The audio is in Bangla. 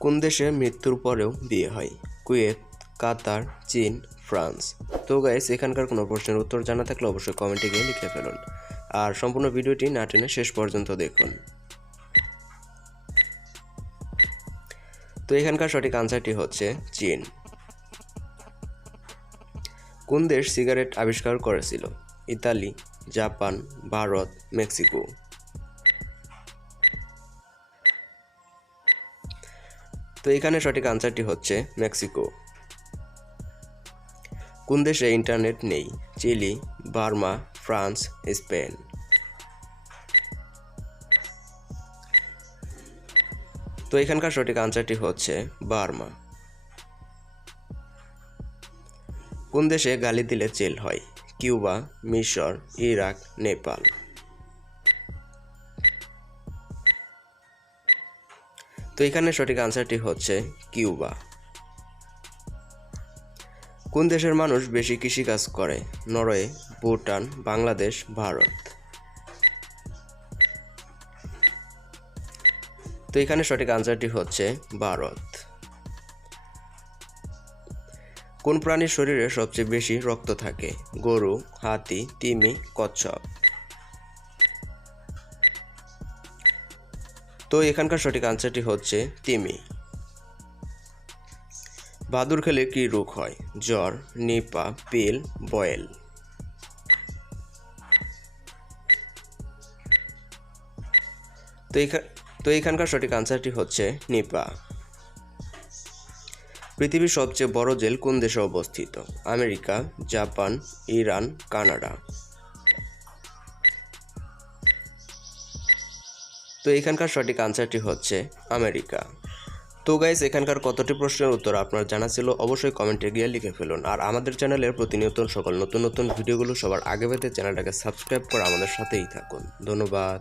কোন দেশে মৃত্যুর পরেও বিয়ে হয়? কুয়েত, কাতার, চীন, ফ্রান্স। তো গাইস এখানকার কোনো প্রশ্নের উত্তর জানা থাকলে অবশ্যই কমেন্টে গিয়ে লিখে ফেলুন। আর সম্পূর্ণ ভিডিওটি না টেনে শেষ পর্যন্ত দেখুন। তো এখানকার সঠিক আনসারটি হচ্ছে চীন। কোন দেশ সিগারেট আবিষ্কার করেছিল? Italy, Japan, Bharat, Mexico. তো এখানে সঠিক আনসারটি হচ্ছে মেক্সিকো। কোন দেশে ইন্টারনেট নেই? Chile, Burma, France, Spain. তো এখানকার সঠিক আনসারটি হচ্ছে বার্মা। কোন দেশে গালি দিলে জেল হয়? কিউবা, মিশর, ইরাক, নেপাল। তো এখানে সঠিক আনসারটি হচ্ছে কিউবা। কোন দেশের মানুষ বেশি কৃষিকাজ করে? নরওয়ে, ভুটান, বাংলাদেশ, ভারত। তো এখানে সঠিক আনসারটি হচ্ছে ভারত। কোন প্রাণীর শরীরে সবচেয়ে বেশি রক্ত থাকে? গরু, হাতি, তিমি, কচ্ছপ। তো এখানকার সঠিক আনসারটি হচ্ছে তিমি। বাদুর খেলে কি রোগ হয়? জ্বর, নিপা, পিল, বয়েল। তো এখা- তো এখানকার সঠিক আনসারটি হচ্ছে নিপা। পৃথিবীর সবচেয়ে বড় জেল কোন দেশে অবস্থিত? America, Japan, Iran, Canada. তো এখানকার সঠিক আনসারটি হচ্ছে আমেরিকা। তো গাইস এখানকার কতটি প্রশ্নের উত্তর আপনার জানা ছিল অবশ্যই কমেন্টে গিয়ে লিখে ফেলুন। আর আমাদের চ্যানেলের প্রতিনিয়ত সকল নতুন নতুন ভিডিওগুলো সবার আগে পেতে চ্যানেলটাকে সাবস্ক্রাইব করে আমাদের সাথেই থাকুন। ধন্যবাদ।